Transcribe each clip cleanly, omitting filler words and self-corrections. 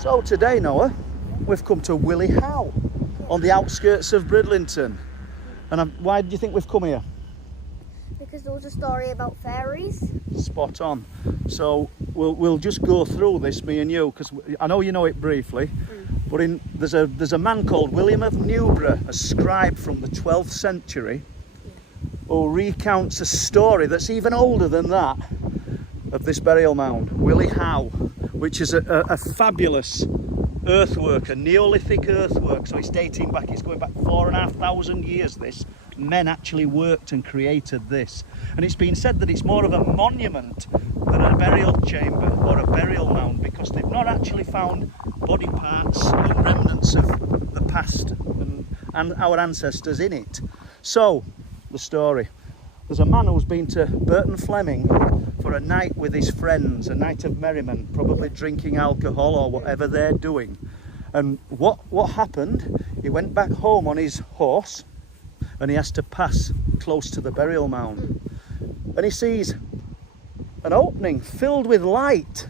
So today, Noah, we've come to Willie Howe on the outskirts of Bridlington. And why do you think we've come here? Because there was a story about fairies. Spot on. So we'll just go through this, me and you, because I know you know it briefly. But there's a man called William of Newburgh, a scribe from the 12th century, who recounts a story that's even older than that of this burial mound, Willie Howe, which is a fabulous earthwork, a Neolithic earthwork. So it's going back 4,500 years. This men actually worked and created this, and it's been said that it's more of a monument than a burial chamber or a burial mound, because they've not actually found body parts and remnants of the past and our ancestors in it. So the story: there's a man who's been to Burton Fleming for a night with his friends, a night of merriment, probably drinking alcohol or whatever they're doing. And what happened, he went back home on his horse and he has to pass close to the burial mound, and he sees an opening filled with light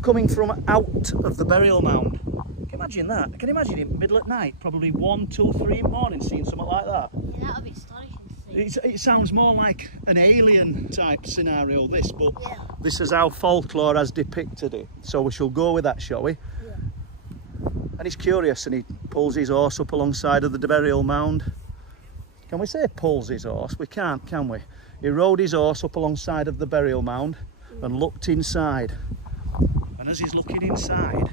coming from out of the burial mound. Can you imagine that? Can you imagine it middle at night, probably 1, 2, 3 in the morning, seeing something like that? Yeah, that would be astonishing to see. It sounds more like an alien type scenario, this, but yeah, this is how folklore has depicted it. So we shall go with that, shall we? Yeah. And he's curious and he pulls his horse up alongside of the burial mound. Can we say pulls his horse? We can't, can we? He rode his horse up alongside of the burial mound and looked inside. And as he's looking inside,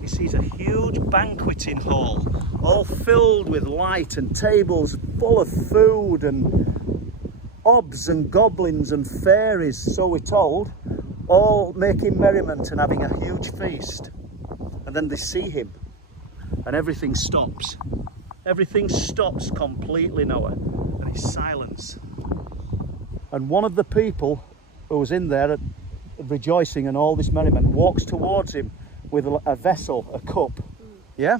he sees a huge banqueting hall, all filled with light and tables full of food and obs and goblins and fairies, so we're told, all making merriment and having a huge feast. And then they see him and everything stops. Everything stops completely, Noah, and it's silence. And one of the people who was in there rejoicing and all this merriment walks towards him with a vessel, a cup, yeah?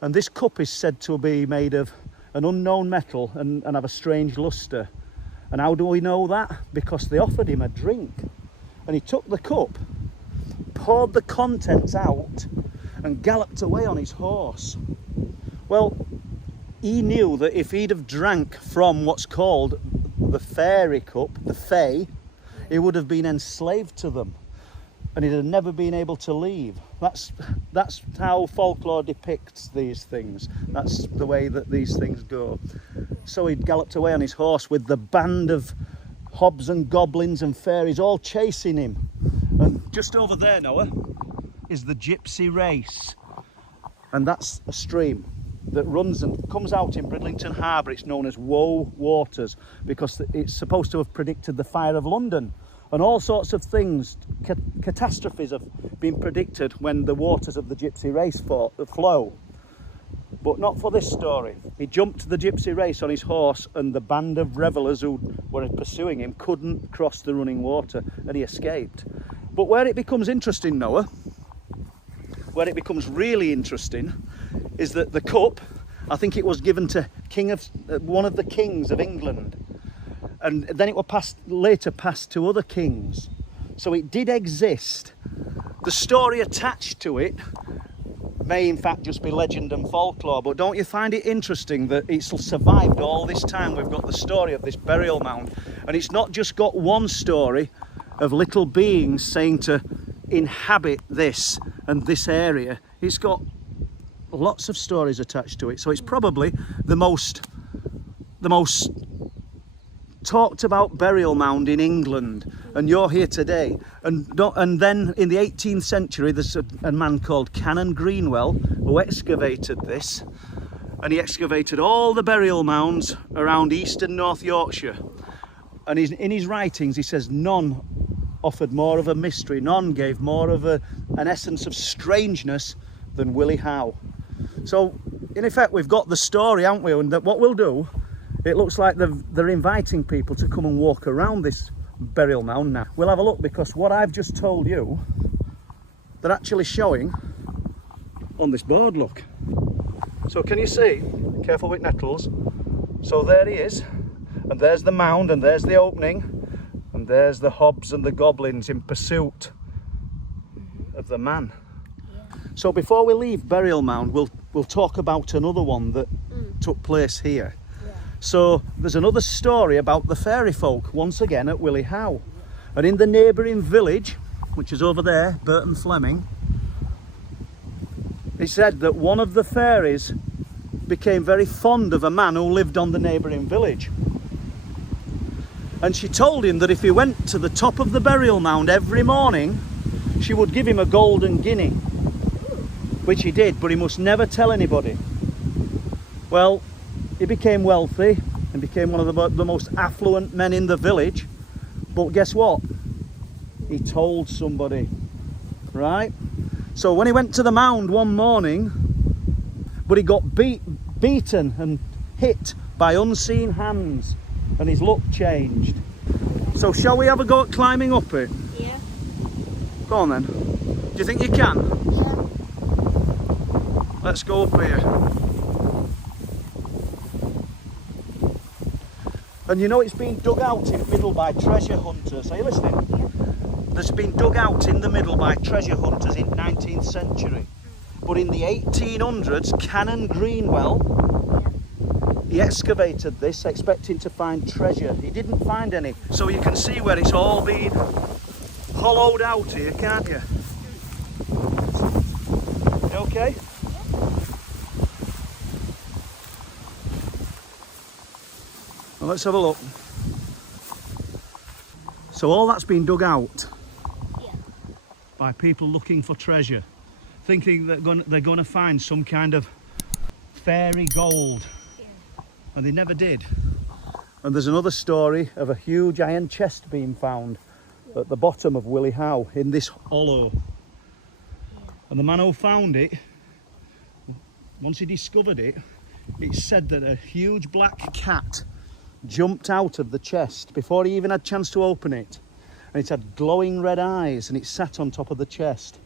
And this cup is said to be made of an unknown metal and have a strange lustre. And how do we know that? Because they offered him a drink, and he took the cup, poured the contents out, and galloped away on his horse. Well, he knew that if he'd have drank from what's called the fairy cup, the fae, he would have been enslaved to them, and he'd have never been able to leave. That's how folklore depicts these things. That's the way that these things go. So he galloped away on his horse with the band of hobs and goblins and fairies all chasing him. And just over there, Noah, is the Gypsy Race, and that's a stream that runs and comes out in Bridlington Harbour. It's known as Woe Waters because it's supposed to have predicted the fire of London, and all sorts of things, catastrophes have been predicted when the waters of the Gypsy Race flow. But not for this story. He jumped the Gypsy Race on his horse, and the band of revellers who were pursuing him couldn't cross the running water, and he escaped. But where it becomes interesting, Noah, where it becomes really interesting, is that the cup, I think it was given to one of the kings of England, and then it was later passed to other kings. So it did exist. The story attached to it may in fact just be legend and folklore, but don't you find it interesting that it's survived all this time? We've got the story of this burial mound, and it's not just got one story of little beings saying to inhabit this and this area. It's got lots of stories attached to it, so it's probably the most talked about burial mound in England, and you're here today. And then in the 18th century there's a man called Canon Greenwell who excavated this, and he excavated all the burial mounds around East and North Yorkshire, and in his writings he says none offered more of a mystery, none gave more of an essence of strangeness than Willie Howe. So in effect we've got the story, haven't we? And what we'll do, it looks like they're inviting people to come and walk around this burial mound now. We'll have a look, because what I've just told you, they're actually showing on this board, look. So can you see? Careful with nettles. So there he is, and there's the mound, and there's the opening, and there's the hobs and the goblins in pursuit of the man. So before we leave Burial Mound, we'll talk about another one that took place here. Yeah. So there's another story about the fairy folk, once again at Willie Howe. And in the neighbouring village, which is over there, Burton Fleming, it said that one of the fairies became very fond of a man who lived on the neighbouring village. And she told him that if he went to the top of the burial mound every morning, she would give him a golden guinea, which he did, but he must never tell anybody. Well, he became wealthy and became one of the most affluent men in the village, but guess what? He told somebody, right? So when he went to the mound one morning, but he got beaten and hit by unseen hands, and his luck changed. So shall we have a go at climbing up it? Yeah. Go on then. Do you think you can? Yeah. Let's go up here. And you know it's been dug out in the middle by treasure hunters. Are you listening? Yeah. It's been dug out in the middle by treasure hunters in 19th century. But in the 1800s, Canon Greenwell, he excavated this expecting to find treasure. He didn't find any. So you can see where it's all been hollowed out here, can't you? You okay? Well, let's have a look. So all that's been dug out by people looking for treasure, thinking that they're going to find some kind of fairy gold. And they never did. And there's another story of a huge iron chest being found at the bottom of Willie Howe in this hollow. And the man who found it, once he discovered it, it's said that a huge black cat jumped out of the chest before he even had a chance to open it. And it had glowing red eyes and it sat on top of the chest.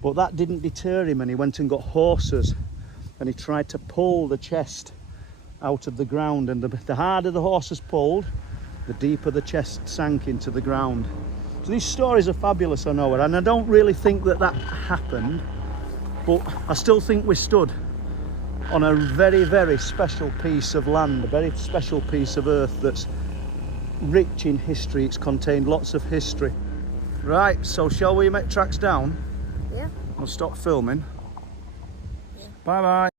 But that didn't deter him, and he went and got horses and he tried to pull the chest out of the ground, and the harder the horses pulled, the deeper the chest sank into the ground. So these stories are fabulous, I know, and I don't really think that happened, but I still think we stood on a very, very special piece of land, a very special piece of earth that's rich in history. It's contained lots of history. Right, so shall we make tracks down? Yeah. We'll stop filming. Yeah. Bye bye.